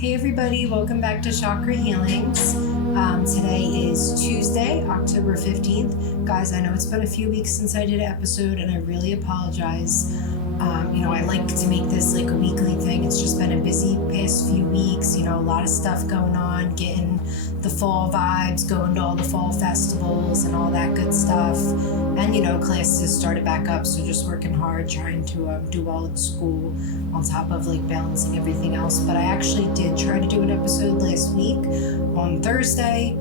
Hey everybody, welcome back to Chakra Healings. Today is Tuesday, October 15th. Guys, I know it's been a few weeks since I did an episode and I really apologize. I like to make this like a weekly thing. It's just been a busy past few weeks, a lot of stuff going on, getting the fall vibes, going to all the fall festivals and all that good stuff. And, classes started back up, so just working hard, trying to do well in school on top of like balancing everything else. But I actually did try to do an episode last week on Thursday.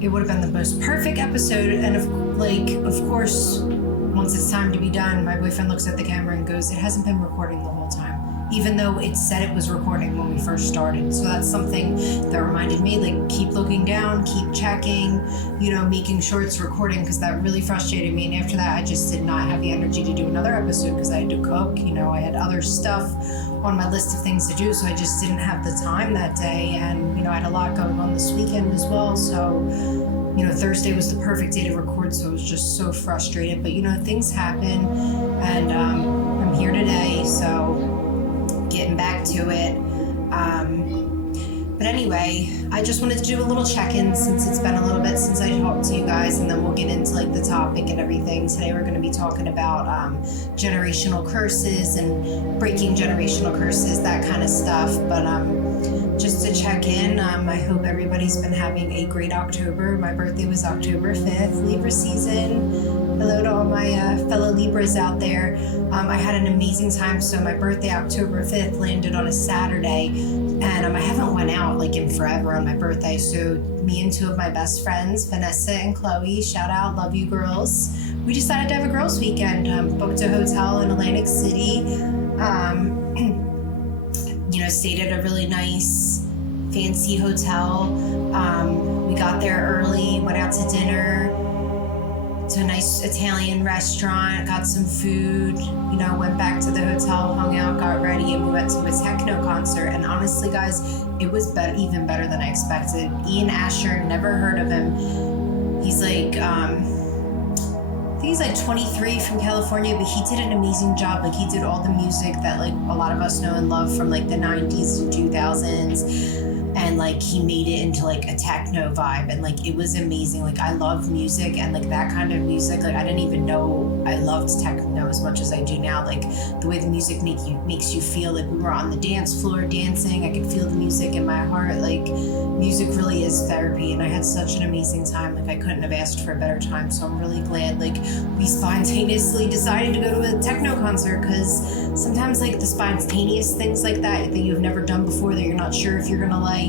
It would have been the most perfect episode, and of course, once it's time to be done, my boyfriend looks at the camera and goes, "It hasn't been recording the whole time," even though it said it was recording when we first started. So that's something that reminded me, like, keep looking down, keep checking, making sure it's recording, because that really frustrated me. And after that, I just did not have the energy to do another episode because I had to cook. I had other stuff on my list of things to do, so I just didn't have the time that day. And, I had a lot going on this weekend as well. So, Thursday was the perfect day to record, so I was just so frustrated. But, things happen, and I'm here today, so getting back to it. But anyway, I just wanted to do a little check-in since it's been a little bit since I talked to you guys, and then we'll get into like the topic and everything. Today we're going to be talking about generational curses and breaking generational curses, that kind of stuff. But just to check in, I hope everybody's been having a great October. My birthday was October 5th, Libra season. Hello to all my fellow Libras out there. I had an amazing time. So my birthday, October 5th, landed on a Saturday, and I haven't went out like in forever on my birthday. So me and two of my best friends, Vanessa and Chloe, shout out, love you girls. We decided to have a girls' weekend. Booked a hotel in Atlantic City. Stayed at a really nice, fancy hotel. We got there early, went out to dinner to a nice Italian restaurant, got some food, went back to the hotel, hung out, got ready, and we went to a techno concert. And honestly, guys, it was even better than I expected. Ian Asher, never heard of him. He's like, I think he's like 23 from California, but he did an amazing job. Like, he did all the music that like a lot of us know and love from like the 90s and 2000s. And like he made it into like a techno vibe, and like it was amazing. Like, I love music, and like that kind of music, like I didn't even know I loved techno as much as I do now. Like the way the music makes you feel. Like, we were on the dance floor dancing, I could feel the music in my heart. Like, music really is therapy, and I had such an amazing time. Like, I couldn't have asked for a better time. So I'm really glad like we spontaneously decided to go to a techno concert, because sometimes like the spontaneous things like that you've never done before, that you're not sure if you're gonna like,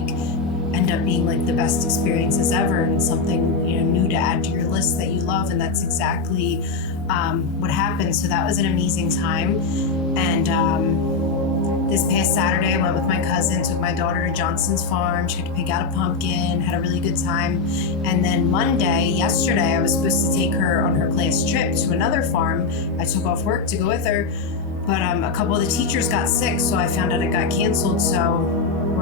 end up being like the best experiences ever, and something new to add to your list that you love. And that's exactly what happened. So that was an amazing time. And this past Saturday, I went with my cousin, took my daughter to Johnson's Farm. She got to pick out a pumpkin, had a really good time. And then yesterday, I was supposed to take her on her class trip to another farm. I took off work to go with her, but a couple of the teachers got sick, so I found out it got canceled. So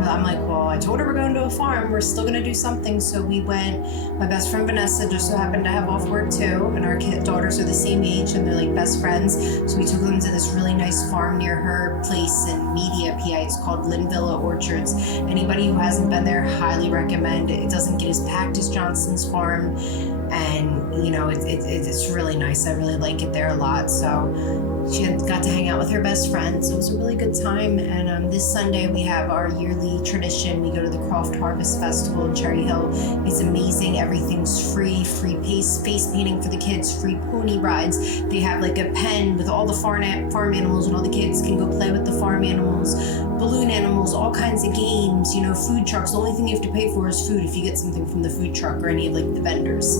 I'm like, well, I told her we're going to a farm. We're still going to do something. So we went. My best friend Vanessa just so happened to have off work too. And our daughters are the same age, and they're like best friends. So we took them to this really nice farm near her place in Media, PA. It's called Linvilla Orchards. Anybody who hasn't been there, highly recommend it. It doesn't get as packed as Johnson's Farm. And, it's really nice. I really like it there a lot. So she got to hang out with her best friend. So it was a really good time. And this Sunday we have our yearly tradition. We go to the Croft Harvest Festival in Cherry Hill. It's amazing. Everything's free face painting for the kids, free pony rides. They have like a pen with all the farm animals, and all the kids can go play with the farm animals, balloon animals, all kinds of games, food trucks. The only thing you have to pay for is food if you get something from the food truck or any of like the vendors.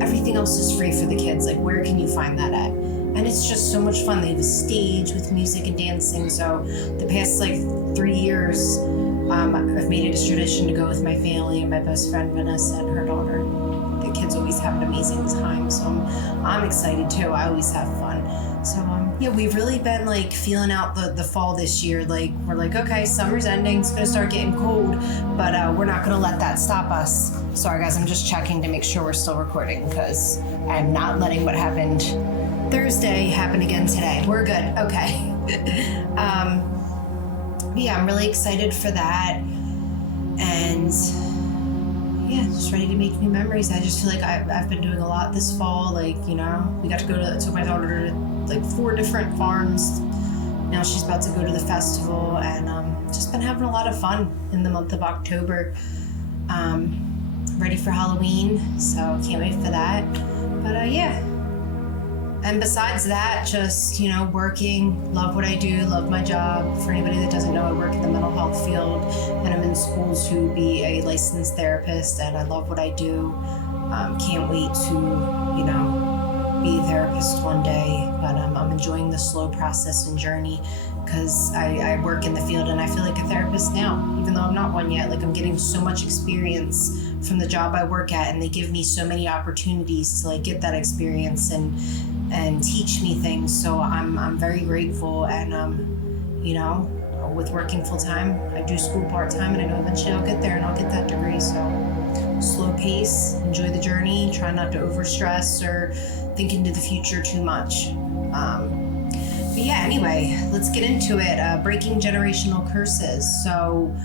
Everything else is free for the kids. Like, where can you find that at? And it's just so much fun. They have a stage with music and dancing. So the past like 3 years, I've made it a tradition to go with my family and my best friend Vanessa and her daughter. The kids always have an amazing time. So I'm excited too. I always have fun. So we've really been like feeling out the fall this year. Like, we're like, okay, summer's ending, it's gonna start getting cold, but we're not gonna let that stop us. Sorry guys, I'm just checking to make sure we're still recording, because I'm not letting what happened Thursday happen again today. We're good, okay. yeah, I'm really excited for that. And yeah, just ready to make new memories. I just feel like I've been doing a lot this fall. Like, you know, we got to took my daughter to like 4 different farms. Now she's about to go to the festival, and just been having a lot of fun in the month of October. Ready for Halloween, so can't wait for that. But yeah. And besides that, just, you know, working, love what I do, love my job. For anybody that doesn't know, I work in the mental health field, and I'm in school to be a licensed therapist, and I love what I do. Can't wait to, you know, be a therapist one day, but I'm enjoying the slow process and journey, because I work in the field and I feel like a therapist now, even though I'm not one yet. Like, I'm getting so much experience from the job I work at, and they give me so many opportunities to like get that experience and teach me things. So I'm very grateful. And you know, with working full time, I do school part time, and I know eventually I'll get there and I'll get that degree. So slow pace, enjoy the journey, try not to overstress or think into the future too much. But yeah, anyway, let's get into it. Breaking generational curses. So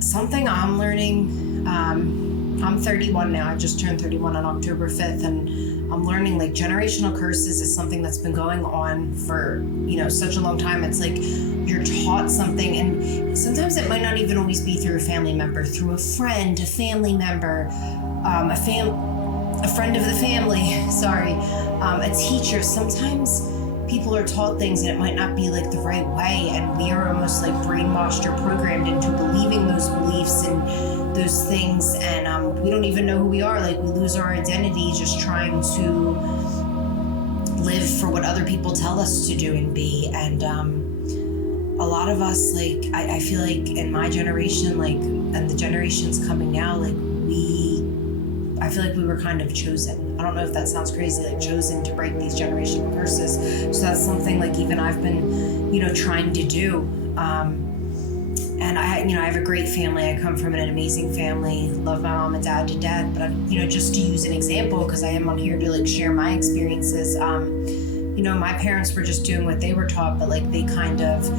something I'm learning, I'm 31 now. I just turned 31 on October 5th, and I'm learning like generational curses is something that's been going on for, you know, such a long time. It's like you're taught something, and sometimes it might not even always be through a family member, through a friend, a family member, a friend of the family, sorry, a teacher. Sometimes people are taught things and it might not be like the right way, and we are almost like brainwashed or programmed into believing those beliefs and those things, and we don't even know who we are. Like, we lose our identity just trying to live for what other people tell us to do and be. And a lot of us, like, I feel like in my generation, like, and the generations coming now, like, I feel like we were kind of chosen. I don't know if that sounds crazy, like chosen to break these generational curses. So that's something like even I've been, you know, trying to do. And I have a great family. I come from an amazing family. Love my mom and dad to death. But you know, just to use an example, because I am on here to like share my experiences. You know, my parents were just doing what they were taught, but like they kind of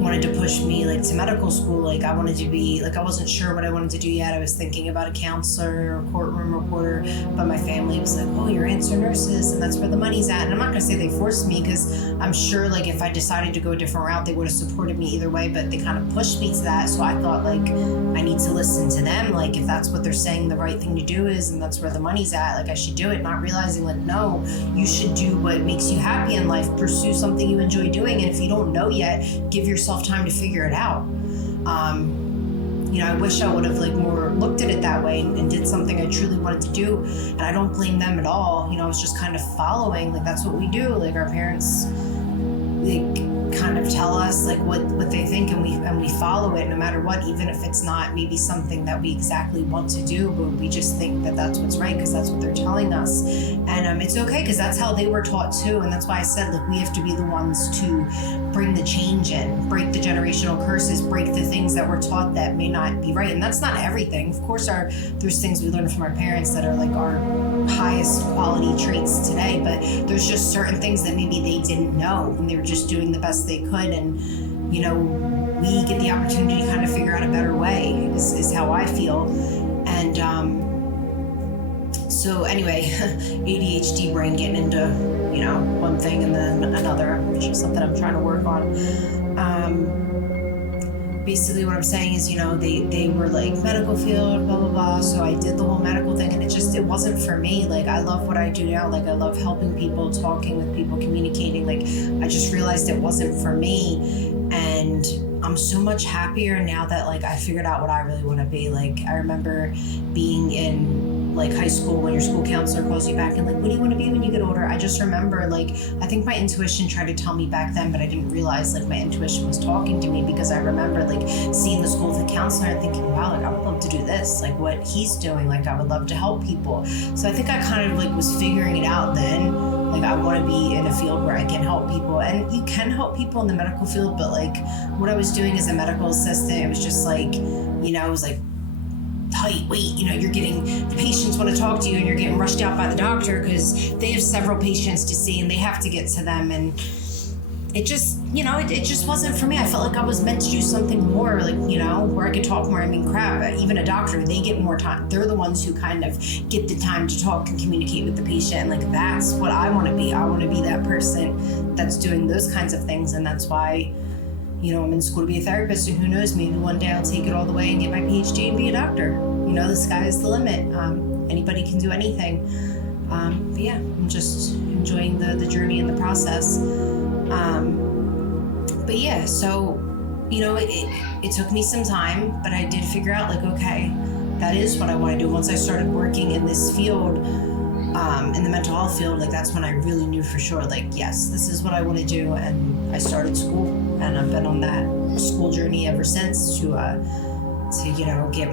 wanted to push me like to medical school. Like, I wanted to be like, I wasn't sure what I wanted to do yet. I was thinking about a counselor or courtroom reporter, but my family was like, oh, your aunts are nurses and that's where the money's at. And I'm not gonna say they forced me, because I'm sure like if I decided to go a different route, they would have supported me either way, but they kind of pushed me to that. So I thought like, I need to listen to them. Like, if that's what they're saying the right thing to do is, and that's where the money's at, like I should do it, not realizing like, no, you should do what makes you happy in life, pursue something you enjoy doing. And if you don't know yet, give yourself time to figure it out. You know, I wish I would have like more looked at it that way and did something I truly wanted to do. And I don't blame them at all. You know, I was just kind of following, like that's what we do. Like, our parents, like, kind of tell us like what they think, and we follow it no matter what, even if it's not maybe something that we exactly want to do, but we just think that that's what's right because that's what they're telling us. And it's okay, because that's how they were taught too. And that's why I said, like, we have to be the ones to bring the change in, break the generational curses, break the things that we're taught that may not be right. And that's not everything. Of course, there's things we learn from our parents that are like our highest quality traits today, but there's just certain things that maybe they didn't know and they were just doing the best they could. And, you know, we get the opportunity to kind of figure out a better way is how I feel. And so anyway, ADHD brain getting into, you know, one thing and then another, which is something I'm trying to work on. Basically what I'm saying is, you know, they were like medical field, blah, blah, blah. So I did the whole medical thing, and it wasn't for me. Like, I love what I do now. Like, I love helping people, talking with people, communicating. Like, I just realized it wasn't for me. And I'm so much happier now that like I figured out what I really want to be. Like, I remember being in like high school when your school counselor calls you back and like, what do you want to be when you get older? I just remember, like, I think my intuition tried to tell me back then, but I didn't realize like my intuition was talking to me, because I remember like seeing the school with the counselor and thinking, wow, like I would love to do this, like what he's doing, like I would love to help people. So I think I kind of like was figuring it out then. Like, I want to be in a field where I can help people, and you can help people in the medical field, but like what I was doing as a medical assistant, it was just like, you know, it was like tight wait, you know, you're getting, the patients want to talk to you and you're getting rushed out by the doctor because they have several patients to see and they have to get to them. And it just, it just wasn't for me. I felt like I was meant to do something more, like, where I could talk more. I mean, crap, even a doctor, they get more time. They're the ones who kind of get the time to talk and communicate with the patient. And like, that's what I want to be. I want to be that person that's doing those kinds of things. And that's why, I'm in school to be a therapist, and who knows, maybe one day I'll take it all the way and get my PhD and be a doctor. The sky is the limit. Anybody can do anything. But yeah, I'm just enjoying the journey and the process. But yeah, so, it took me some time, but I did figure out, like, okay, that is what I want to do. Once I started working in this field, in the mental health field, like, that's when I really knew for sure, like, yes, this is what I want to do. And I started school, and I've been on that school journey ever since to get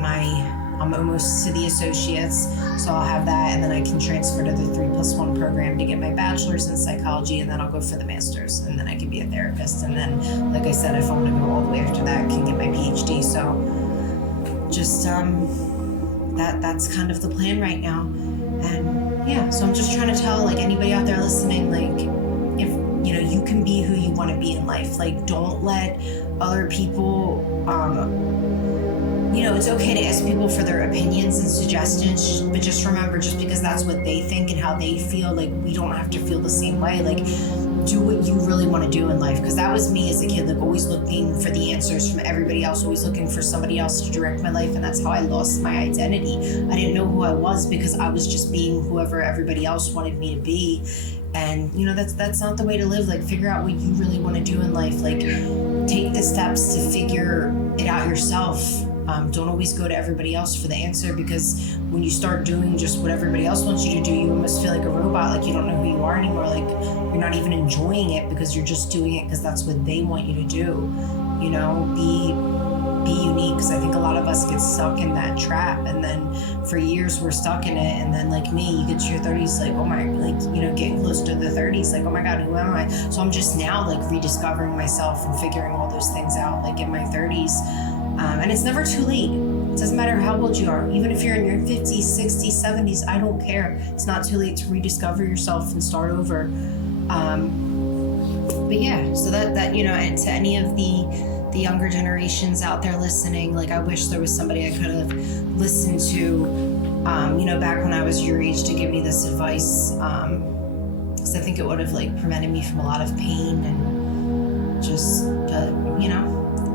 I'm almost to the associates, so I'll have that, and then I can transfer to the 3+1 program to get my bachelor's in psychology, and then I'll go for the master's, and then I can be a therapist. And then, like I said, if I want to go all the way after that, I can get my PhD. So just that's kind of the plan right now. And yeah, so I'm just trying to tell, like, anybody out there listening, like, if you can be who you want to be in life. Like, don't let other people it's okay to ask people for their opinions and suggestions, but just remember, just because that's what they think and how they feel, like, we don't have to feel the same way. Like, do what you really want to do in life. Because that was me as a kid, like, always looking for the answers from everybody else, always looking for somebody else to direct my life. And that's how I lost my identity. I didn't know who I was because I was just being whoever everybody else wanted me to be. And, that's not the way to live. Like, figure out what you really want to do in life. Like, take the steps to figure it out yourself. Don't always go to everybody else for the answer, because when you start doing just what everybody else wants you to do, you almost feel like a robot, like you don't know who you are anymore, like you're not even enjoying it because you're just doing it because that's what they want you to do. Be unique, because I think a lot of us get stuck in that trap, and then for years we're stuck in it, and then, like me, you get to your 30s, like, oh my, like, getting close to the 30s, like, oh my God, who am I? So I'm just now, like, rediscovering myself and figuring all those things out, like, in my 30s. And it's never too late. It doesn't matter how old you are. Even if you're in your 50s, 60s, 70s, I don't care. It's not too late to rediscover yourself and start over. But yeah, so that and to any of the younger generations out there listening, like, I wish there was somebody I could have listened to, back when I was your age, to give me this advice. Because I think it would have, like, prevented me from a lot of pain, and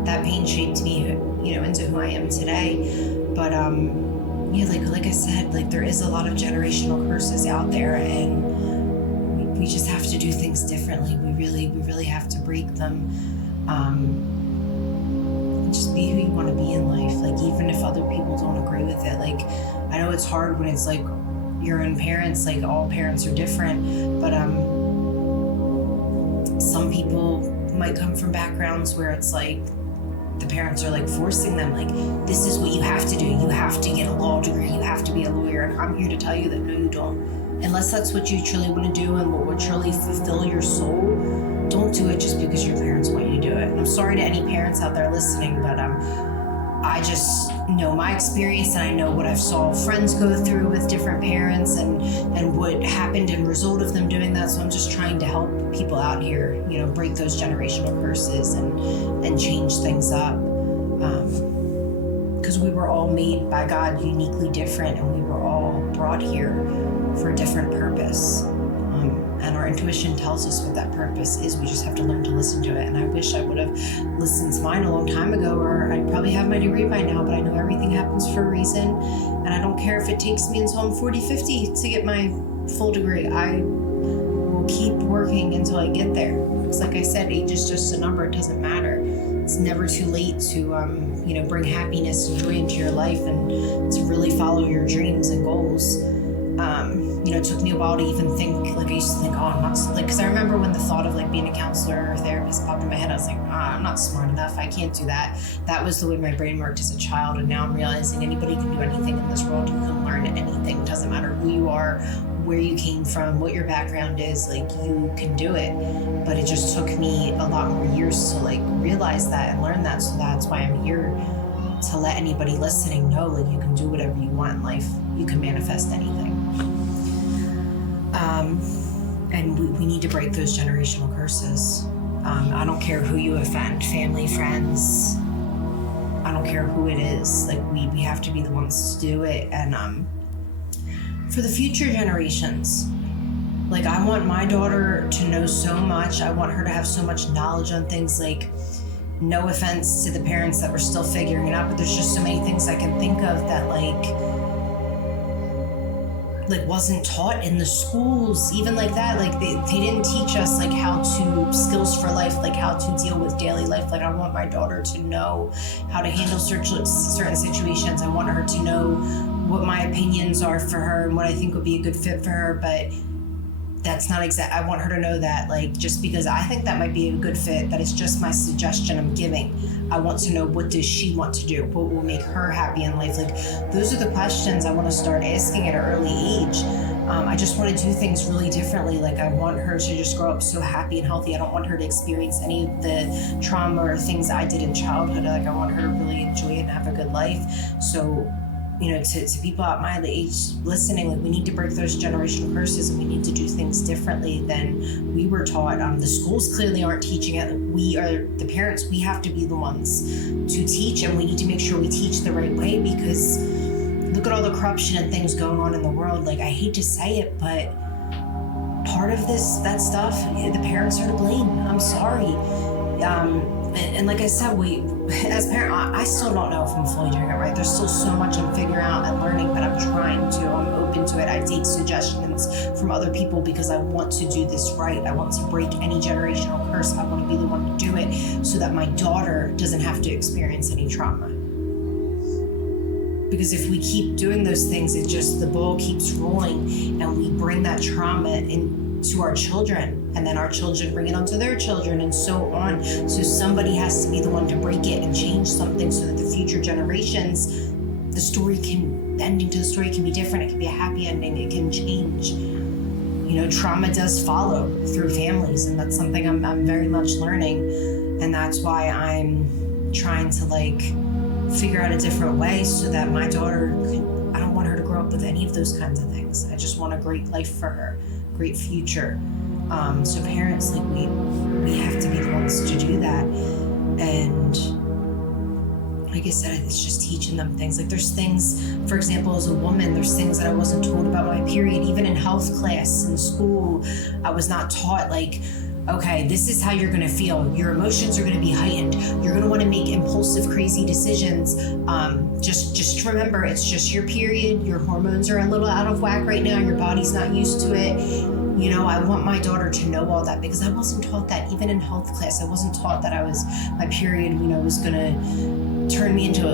that pain shaped me, into who I am today. But like I said, like, there is a lot of generational curses out there, and we just have to do things differently. We really have to break them. Just be who you want to be in life. Like, even if other people don't agree with it. Like, I know it's hard when it's like your own parents, like, all parents are different, but some people might come from backgrounds where it's like the parents are, like, forcing them, like, this is what you have to do. You have to get a law degree. You have to be a lawyer. And I'm here to tell you that no, you don't. Unless that's what you truly want to do and what would truly fulfill your soul, don't do it just because your parents want you to do it. And I'm sorry to any parents out there listening, but I just know my experience, and I know what I've saw friends go through with different parents, and what happened in result of them doing that. So I'm just trying to help people out here, break those generational curses and change things up. Because we were all made by God uniquely different, and we were all brought here for a different purpose. And our intuition tells us what that purpose is. We just have to learn to listen to it. And I wish I would have listened to mine a long time ago, or I'd probably have my degree by now, but I know everything happens for a reason. And I don't care if it takes me until I'm 40, 50 to get my full degree. I will keep working until I get there. Because like I said, age is just a number. It doesn't matter. It's never too late to, bring happiness and joy into your life, and to really follow your dreams and goals. It took me a while to even think, like, I used to think, oh, I'm not, like, because I remember when the thought of, like, being a counselor or therapist popped in my head, I was like, I'm not smart enough, I can't do that. That was the way my brain worked as a child, and now I'm realizing anybody can do anything in this world. You can learn anything. It doesn't matter who you are, where you came from, what your background is, like, you can do it. But it just took me a lot more years to, like, realize that and learn that, so that's why I'm here, to let anybody listening know, like, you can do whatever you want in life. You can manifest anything. And we need to break those generational curses. I don't care who you offend, family, friends. I don't care who it is. Like we have to be the ones to do it. And for the future generations, like I want my daughter to know so much. I want her to have so much knowledge on things. Like, no offense to the parents that were still figuring it out, but there's just so many things I can think of that like wasn't taught in the schools, even like that. Like they didn't teach us like how to skills for life, like how to deal with daily life. Like I want my daughter to know how to handle certain situations. I want her to know what my opinions are for her and what I think would be a good fit for her. But that's not exact. I want her to know that, like, just because I think that might be a good fit, that it's just my suggestion I'm giving. I want to know, what does she want to do? What will make her happy in life? Like, those are the questions I want to start asking at an early age. I just want to do things really differently. Like, I want her to just grow up so happy and healthy. I don't want her to experience any of the trauma or things I did in childhood. Like, I want her to really enjoy it and have a good life. So, you know, to people at my age listening, like, we need to break those generational curses, and we need to do things differently than we were taught. The schools clearly aren't teaching it. We are the parents. We have to be the ones to teach, and we need to make sure we teach the right way, because look at all the corruption and things going on in the world. Like, I hate to say it, but part of that stuff, the parents are to blame. I'm sorry. And like I said, as parents, I still don't know if I'm fully doing it right. There's still so much I'm figuring out and learning, but I'm trying to. I'm open to it. I take suggestions from other people because I want to do this right. I want to break any generational curse. I want to be the one to do it so that my daughter doesn't have to experience any trauma. Because if we keep doing those things, the ball keeps rolling, and we bring that trauma into our children. And then our children bring it onto their children, and so on. So somebody has to be the one to break it and change something so that the future generations, the ending to the story can be different. It can be a happy ending. It can change. You know, trauma does follow through families, and that's something I'm very much learning. And that's why I'm trying to figure out a different way so that my daughter I don't want her to grow up with any of those kinds of things. I just want a great life for her, great future. So parents, we have to be the ones to do that. And like I said, it's just teaching them things. Like, there's things, for example, as a woman, there's things that I wasn't told about my period. Even in health class in school, I was not taught, okay, this is how you're going to feel. Your emotions are going to be heightened. You're going to want to make impulsive, crazy decisions. Just remember, it's just your period. Your hormones are a little out of whack right now. Your body's not used to it. You know, I want my daughter to know all that, because I wasn't taught that. Even in health class, I wasn't taught that my period, was going to turn me into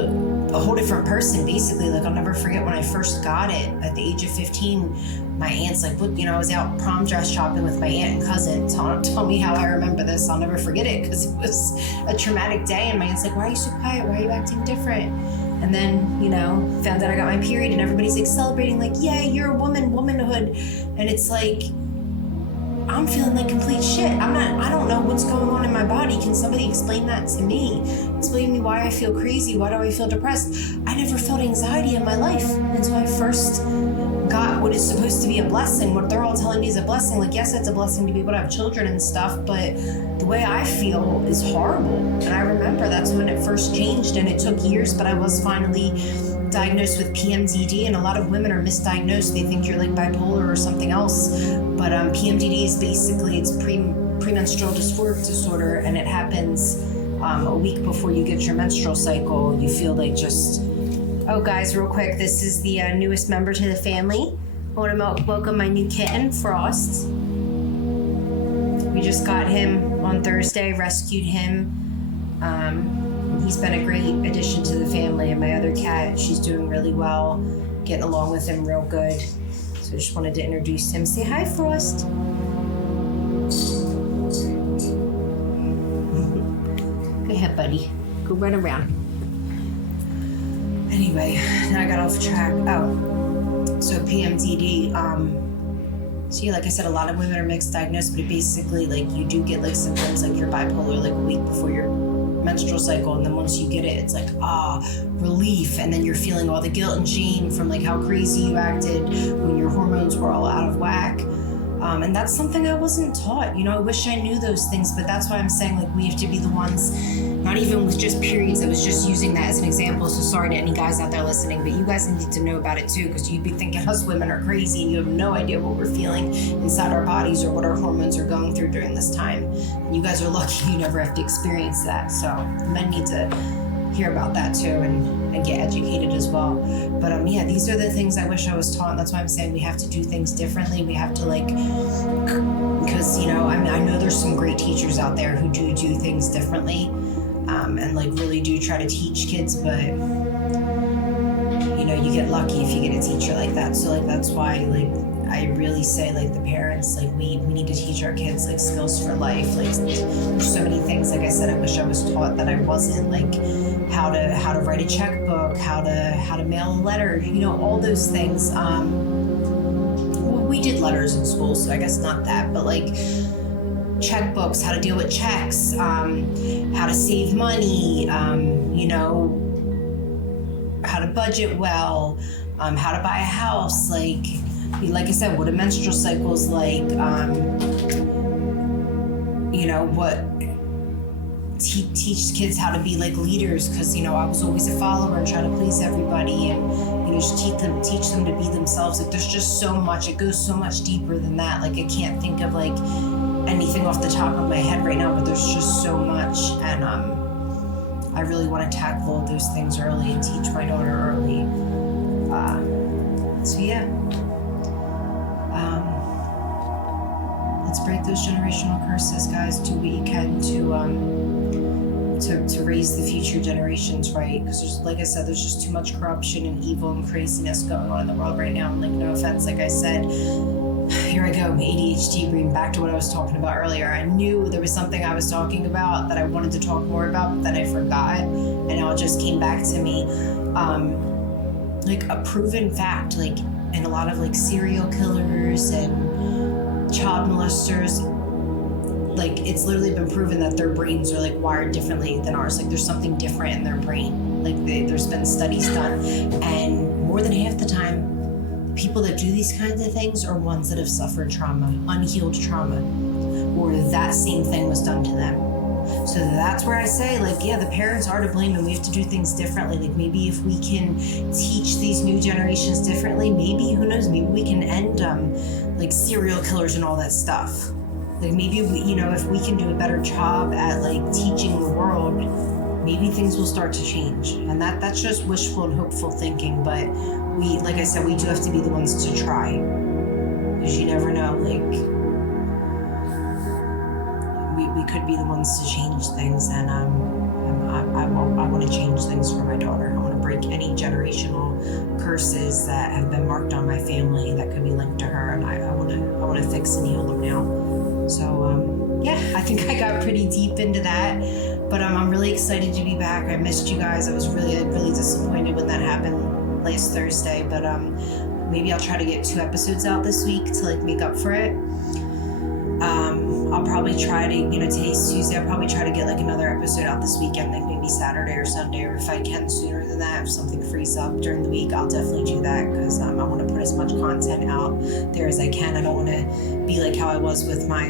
a whole different person, basically. Like, I'll never forget when I first got it at the age of 15. My aunt's I was out prom dress shopping with my aunt and cousin. Tell me how I remember this. I'll never forget it, because it was a traumatic day. And my aunt's like, "Why are you so quiet? Why are you acting different?" And then, found out I got my period, and everybody's celebrating, "Yeah, you're a woman, womanhood." And it's like, I'm feeling like complete shit. I don't know what's going on in my body. Can somebody explain that to me? Explain to me why I feel crazy. Why do I feel depressed? I never felt anxiety in my life until I first got what is supposed to be a blessing. What they're all telling me is a blessing. Like, yes, it's a blessing to be able to have children and stuff, but the way I feel is horrible. And I remember that's when it first changed, and it took years, but I was finally diagnosed with PMDD, and a lot of women are misdiagnosed. They think you're bipolar or something else, but PMDD is basically, it's premenstrual dysphoric disorder, and it happens a week before you get your menstrual cycle. You feel oh, guys, real quick, this is the newest member to the family. I want to welcome my new kitten, Frost. We just got him on Thursday, rescued him. He's been a great addition to the family, and my other cat, she's doing really well, getting along with him real good. So I just wanted to introduce him. Say hi, Frost. Go ahead, buddy. Go run around. Anyway, now I got off track. So PMDD, like I said, a lot of women are mixed diagnosed, but it basically, you do get symptoms like you're bipolar, a week before your menstrual cycle, and then once you get it, it's relief, and then you're feeling all the guilt and shame from how crazy you acted when your hormones were all out of whack. And that's something I wasn't taught. I wish I knew those things, but that's why I'm saying, like, we have to be the ones, not even with just periods. I was just using that as an example, so sorry to any guys out there listening, but you guys need to know about it too, because you'd be thinking us women are crazy and you have no idea what we're feeling inside our bodies or what our hormones are going through during this time. And you guys are lucky you never have to experience that. So men need to hear about that too and get educated as well. But yeah, these are the things I wish I was taught, and that's why I'm saying we have to do things differently. We have to because I know there's some great teachers out there who do things differently, and really do try to teach kids, but you get lucky if you get a teacher like that. So that's why I really say the parents, we need to teach our kids skills for life. There's so many things, like I said, I wish I was taught that I wasn't, how to write a checkbook, how to mail a letter, all those things. We did letters in school, so I guess not that, but checkbooks, how to deal with checks, how to save money, how to budget well, how to buy a house, like I said, what a menstrual cycle is what teach kids how to be leaders, because I was always a follower and trying to please everybody, and just teach them to be themselves. There's just so much, it goes so much deeper than that. I can't think of anything off the top of my head right now, but there's just so much, and I really want to tackle those things early and teach my daughter early. So yeah. Let's break those generational curses, guys. Do what you can to raise the future generations right, because like I said, there's just too much corruption and evil and craziness going on in the world right now. And no offense, like I said, here I go, ADHD, bringing back to what I was talking about earlier. I knew there was something I was talking about that I wanted to talk more about, but then I forgot, and now it just came back to me. A proven fact, in a lot of serial killers and child molesters, it's literally been proven that their brains are wired differently than ours. There's something different in their brain. There's been studies done, and more than half the time, people that do these kinds of things are ones that have suffered trauma, unhealed trauma, or that same thing was done to them. So that's where I say, the parents are to blame, and we have to do things differently. Maybe if we can teach these new generations differently, maybe, who knows, maybe we can end serial killers and all that stuff. Maybe we, if we can do a better job at teaching the world, maybe things will start to change. And that's just wishful and hopeful thinking, but we, like I said, we do have to be the ones to try, because you never know, we could be the ones to change things, and I want to change things for my daughter. I want to break any generational curses that have been marked on my family that could be linked to her, and I want to fix and heal them now. So yeah, I think I got pretty deep into that, but I'm really excited to be back. I missed you guys. I was really disappointed when that happened last Thursday, but maybe I'll try to get 2 episodes out this week to make up for it. I'll probably try to, today's Tuesday, I'll probably try to get another episode out this weekend, maybe Saturday or Sunday, or if I can sooner than that, if something frees up during the week, I'll definitely do that, because I want to put as much content out there as I can. I don't want to be like how I was with my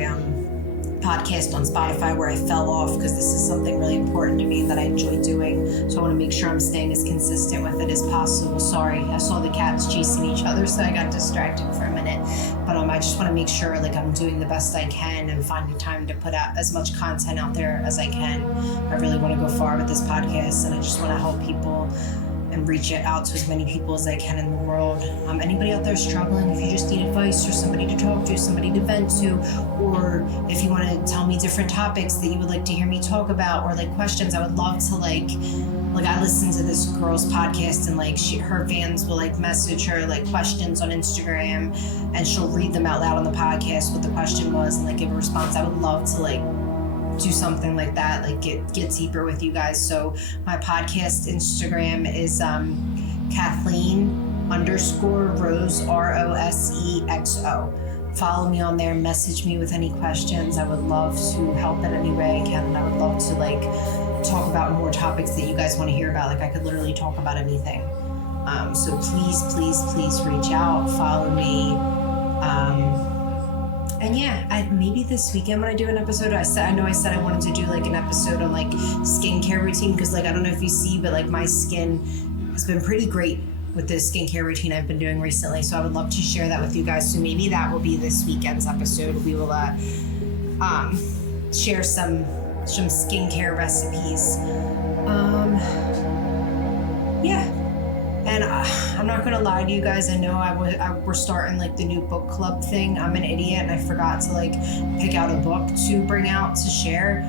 podcast on Spotify, where I fell off, because this is something really important to me that I enjoy doing. So I want to make sure I'm staying as consistent with it as possible. Sorry, I saw the cats chasing each other, so I got distracted for a minute. But I just want to make sure I'm doing the best I can and finding time to put out as much content out there as I can. I really want to go far with this podcast, and I just want to help people and reach it out to as many people as I can in the world. Anybody out there struggling, if you just need advice or somebody to talk to, somebody to vent to, or if you want to tell me different topics that you would like to hear me talk about, or questions, I would love to I listened to this girl's podcast, and her fans will message her questions on Instagram, and she'll read them out loud on the podcast, what the question was, and give a response. I would love to do something like that, get deeper with you guys. So my podcast Instagram is Kathleen_Rose, ROSEXO. Follow me on there, message me with any questions. I would love to help in any way I can, and I would love to talk about more topics that you guys want to hear about. I could literally talk about anything. So please reach out, follow me. And yeah, maybe this weekend when I do an episode, I know I said I wanted to do like an episode on like skincare routine, because like I don't know if you see, but like my skin has been pretty great with the skincare routine I've been doing recently. So I would love to share that with you guys. So maybe that will be this weekend's episode. We will share some skincare recipes. Yeah. And I'm not gonna lie to you guys. I know we're starting like the new book club thing. I'm an idiot and I forgot to like pick out a book to bring out to share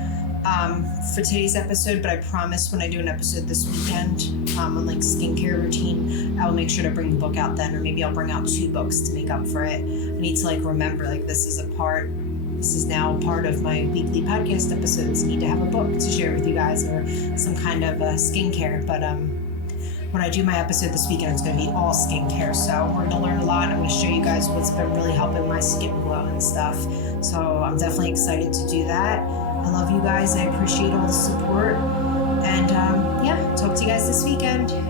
for today's episode. But I promise when I do an episode this weekend on like skincare routine, I will make sure to bring the book out then, or maybe I'll bring out 2 books to make up for it. I need to like remember like this is now part of my weekly podcast episodes. I need to have a book to share with you guys, or some kind of skincare. But when I do my episode this weekend, it's going to be all skincare. So we're going to learn a lot. I'm going to show you guys what's been really helping my skin glow and stuff. So I'm definitely excited to do that. I love you guys. I appreciate all the support. And yeah, talk to you guys this weekend.